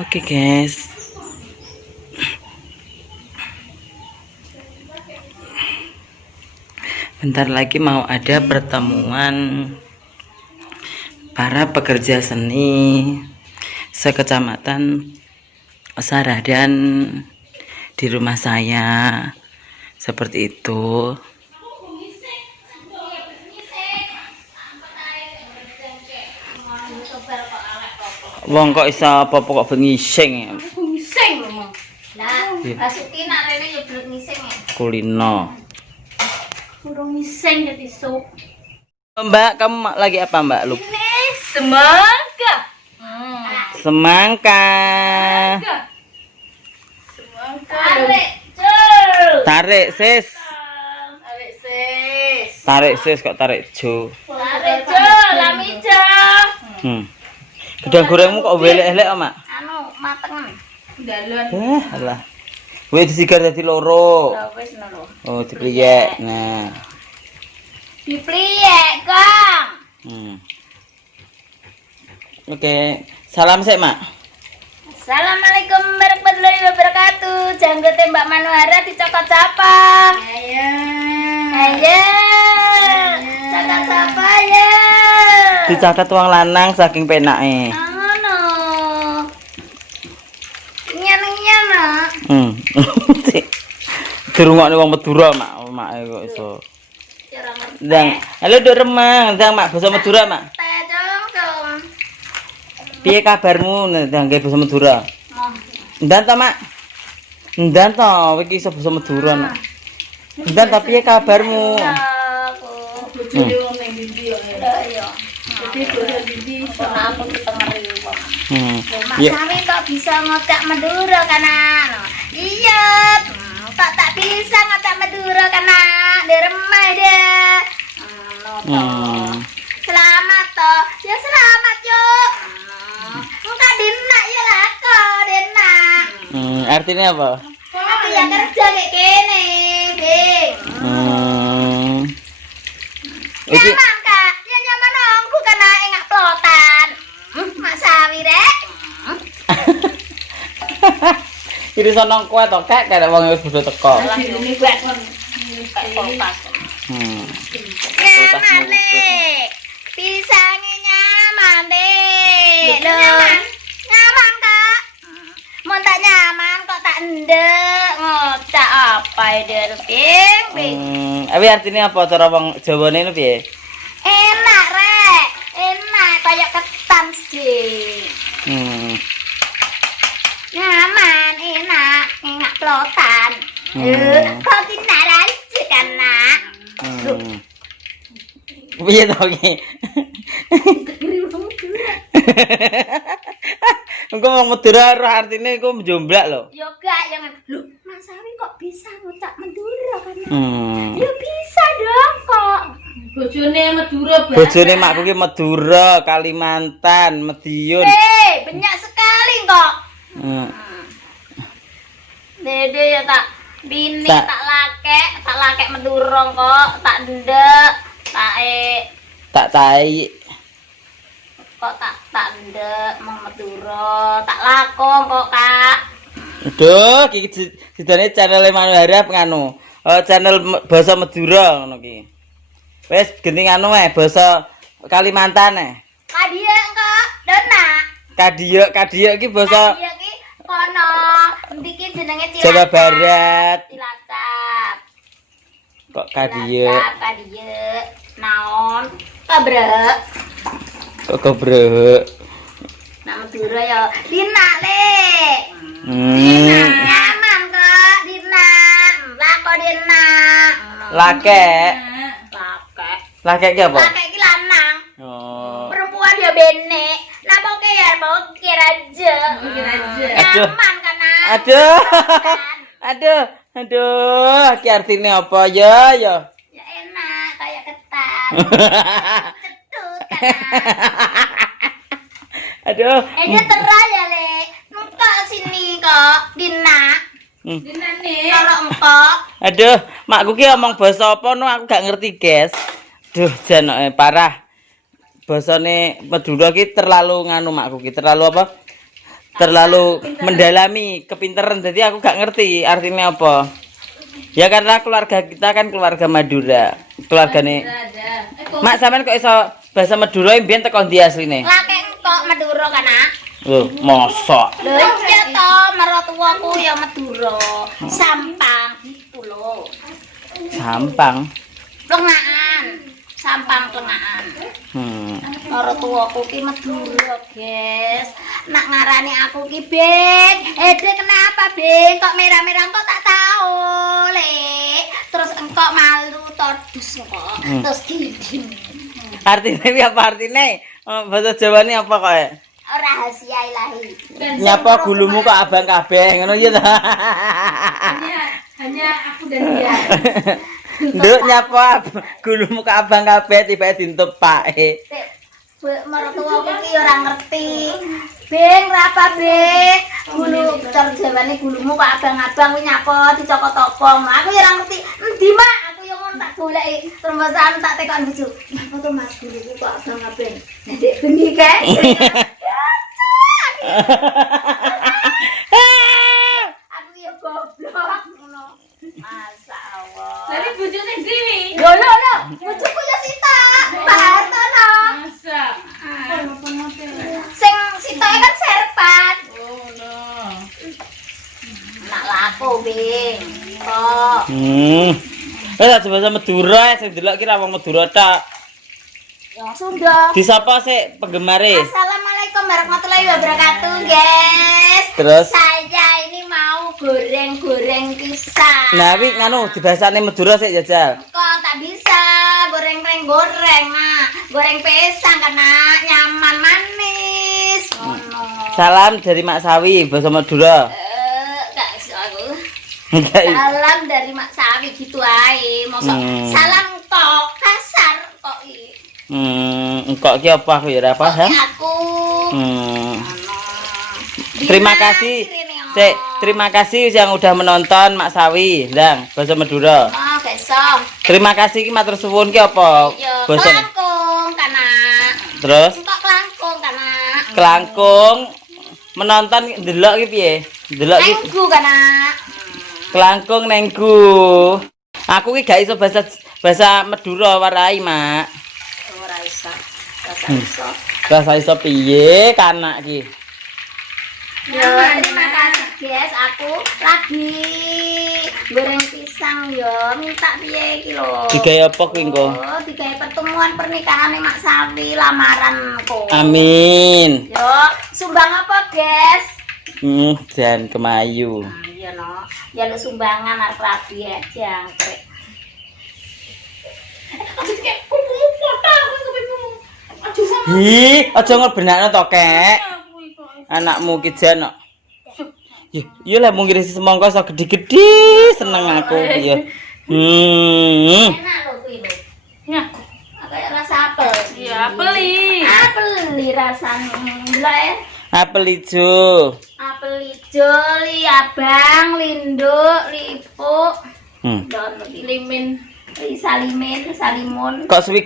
Oke guys, bentar lagi mau ada pertemuan para pekerja seni sekecamatan Saradan di rumah saya, seperti itu. Wong kok iso apa-apa kok bengising. Ngising lho, Mang. Lah, Basuki nak rene yo blek ngising ya. Kulino. Kurang ngising jadi sup. Mbak, kamu lagi apa, Mbak? Lu? Ini semangka. Semangka. Semangka. Tarik, Cul. Tarik, sis. Tarik, sis. Tarik, sis kok tarik jo. Tarik, Cul. Lami, Cul. Gedang gorengmu kok welek-elek, Mak? Anu, mateng. Dalon. Alah. Wis disigar dadi loro. Lah wis ngono. Oh, dipliyek. Nah. Dipliyek, Kang. Oke, salam sik, Mak. Assalamualaikum warahmatullahi wabarakatuh. Janggote Mbak Manuhara dicokot siapa? Ayo. Ayo. Cokot siapa ya? Dicatat wong lanang saking penake. Ngono. Nyen-nyen, Nak. Dirungokne wong Madura, Mak. Make kok iso. Cara ngerti. Ndang, halo Dok Remang, ndang Mak basa Madura, Mak. Teh dong. Piye kabarmu ndang ge basa Madura? Moh. Ndan ta, Mak? Ndan ta, iki iso basa Madura, Mak. Ndan ta piye kabarmu? Bojone wong ning ndi yo. Iya. Jadi bojone ndi iso aku ketengeri wong. Mak Sawi kok bisa ngocak Madura kana? Iya. Kok tak bisa ngocak Madura kana? Deremai deh. Selamat toh. Ya selamat, Cuk. Engkau dinak ya lah kok, dinak. Artinya apa? Aku yang kerja kayak gini, Bing. Iki Nyaman, Kak. Ya nyaman nongku karena enggak pelotan. Mak Sawi, Rek. iki sono kuat to, Kak, karek wong wis bodho teko. Ini gue kulkas. Nyaman, Nek. Pisangnya nyaman, Dek. Nyaman, Kak. Mau tak nyaman kok tak ndek. Ngocak apa ya, Bing? Tapi artinya apa cara wong Jawane ini piye? Enak, Rek. Enak kayak ketan sih. Nyaman, enak, enak pelotan. Kau tidak lanjut kan, Nak? Piye to iki? Engko wong Madura roh artine iku njomblak lho. Yo gak yang lho, Mas Sawi kok bisa ngucap Madura kan? Ya Bisa dong kok. Bojone Madura banget. Bojone makku ki Madura, Kalimantan, Madiun. Banyak sekali kok. Dede ya tak bini tak lakek Madura kok, tak ndek, tak tai. kok tak ndek mau Madura, tak lakon kok, Kak. Aduh, iki sidane channel Manuhara nganu. Channel basa Madura ngono ki. Wis genti anu basa Kalimantan Kadia kok, Dona. Kadia iki basa Kadia ki kono, endi ki jenenge Cilacap. Jawa Barat. Cilacap. Kok Kadia? Kadia. Naon? Kabrek. Kok kebrek. Nak Madura ya. Dina, Lek. Dina, nyaman kok, Dina. Lako Dina. Lakek. Lakek. Lakek ki apa? Lakek ki lanang. Oh. Perempuan dia benek. Napa ke ya, bokir aja. Nyaman kan, Nak? Aduh. Aduh, ki artine apa ya? Ya enak, kayak ketan. Cetut kan, Nak? Aduh. Dia terai ya, Lek. Engkau sini kok, Dina. Dina nih. Kalau engkau. Aduh, makku ki omong basa apa no aku gak ngerti, guys. Duh, jan parah. Basane Madura ki terlalu nganu makku ki, terlalu apa? terlalu mendalami kepinteran, jadi aku gak ngerti artinya apa. Ya karena keluarga kita kan keluarga Madura, keluarga nih. Mak sampean kok iso bahasa Madura mbiyen teko ndi asline? Lake kok Madura kan, Nak? Loh, mosok. Lho iya to, mertuaku ya Madura. Sampang gitu lho. Sampang. Lengakan. Sampang lengakan. Mertuaku ki Madura, guys. Nak ngarani aku ki, Bing. Dek kenapa, Bing? Kok merah-merah kok tak tahu, Lek. Terus engkau malu todus kok. Terus gini. Artinya apa artinya? Bahasa Jawa ini apa kok? Rahasia ilahi. Nyapa gulumu kok abang kabeh ngono ya ta. Hanya aku dan dia. Nduk nyapa gulumu kok abang kabeh tiba dintup pake. Mertua aku ki ora ngerti. Bing, apa Bing? Gulu terjemane gulumu kok abang-abang kuwi nyapa dicokot topong. Aku ya ora ngerti. Endi, Mak? Aku yo ngono tak goleki. Terus tak tekon bojo. Apa to Mas gulumu kok abang-abang? Nek bengi kae. Aku ya goblok ngono. Masyaallah. Tadi bojone Dewi. Lho, bojoku ya Sita. Bartono. Masa. Sing Sita kan serpat. Oh, no. Nak lapo, Bing. Kok. Tak bahasa Madura sing delok ki ra wong Madura tok. Ya Sunda. Disapa sik penggemare? Assalamualaikum warahmatullahi wabarakatuh, guys. Terus? Saya ini mau goreng-goreng pisang. Nah, wi nganu dibahasane Madura sik jajal. Kok tak bisa goreng, Nak. Goreng pisang karena nyaman manis. Ngono. Salam dari Mak Sawi bahasa Madura. Gak iso aku. Enggak. Salam dari Mak Sawi gitu ae. Mosok salam kok kasar kok iki. Engkok ki apa aku ya ora paham. Aku. Terima kasih. Cek, terima kasih yang udah menonton Mak Sawi, Ndang, bahasa Madura. Oh, gak iso. Terima kasih ki matur suwun ki apa? Yo, Basa. kelangkung kana. Terus Entok kelangkung kana. kelangkung menonton ndelok ki piye? Ndelok ki Nenggu kana. kelangkung nengku. Aku ki gak iso bahasa Madura warai, Mak. Ora iso. Gak iso. Bahasa iso piye kanak ki? Yo, terima kasih guys. Aku lagi goreng pisang yo. Minta piye iki lho. Digawe apa kuwi engko? Oh, digawe pertemuan pernikahan Mak Sawi lamaranku. Amin. Yo, sumbang apa, guys? Dan kemayu. Iya no. Ya lu sumbangan arep rabi ya, jangkrik. Hi, aja ngebenakno to, Kek. Anakmu ki jan kok. Iya lah mung ngiris semangka iso gede-gede seneng aku ya. Enak lho kuwi lho. Ya, Kayak rasa apel. iya, beli. Apel li rasane. Delok ya. Apel ijo. Apel ijo, li abang, linduk, lipuk. Don Limin. li salimun. Kok suwi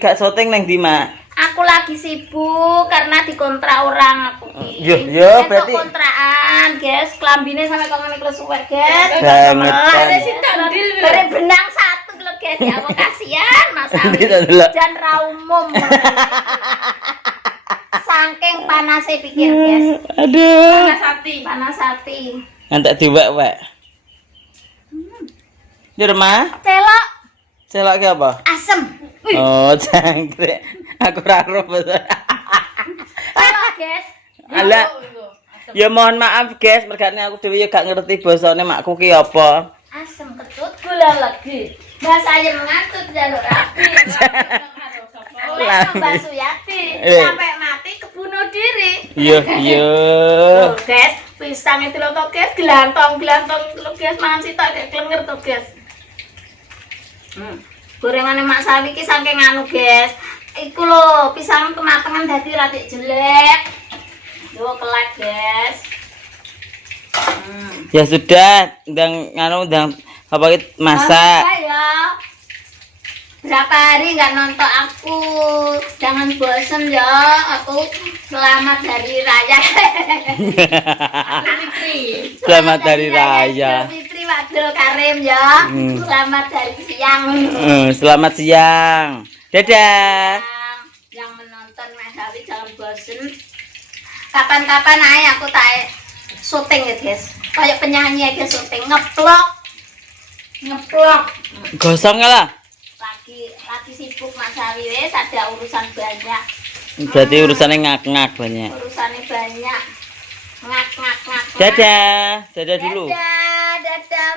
gak syuting nang ndi, Mak? Aku lagi sibuk karena dikontrak orang aku ki. Yo, berarti kontrakan, guys. Klambine sampe kok ngene suwek, guys. bangetan. Ada si tandil. Dari benang satu lho, guys. Ya apa kasihan Mas Awi. Dan ra umum. Saking panase pikir, guys. Aduh. Panas hati. Entek diwek-wek. Jerma, Celok celok ki apa? asem. Oh, jangkrik. Aku ora ero. Celok, guys. Ala. Ya mohon maaf, guys, mergane aku dhewe ya gak ngerti basane makku ki apa. Asem ketut gula legi. Bahasa ayam ngatut jalur rapi. Oleh Mbak Suyati sampai mati kebunuh diri. Iya. Tuh, guys, pisang itu lho toh, guys, gelantong itu lho, guys, mangan sitok kayak klenger tuh, guys. Gorengane Mak Sawi ki saking anu, guys. Iku lho, pisang kematangan dadi ratik jelek. Yo kelek, guys. Ya sudah, ndang anu ndang apa ki masak. Ya. berapa hari nggak nonton aku. Jangan bosen ya. Aku selamat hari raya. Selamat hari raya. Idul Fitri Wadul Karim ya. Selamat hari siang. Selamat siang. Dadah. Yang menonton Mas Sawi jangan bosen. Kapan-kapan aja aku tak syuting ya guys. Kayak penyanyi aja syuting ngeplok. Gosong lah. Lagi sibuk Mas Sawi wes ada urusan banyak. Berarti urusannya ngak-ngak banyak. Urusannya banyak. Ngak. Dadah. Dadah dulu. Dadah.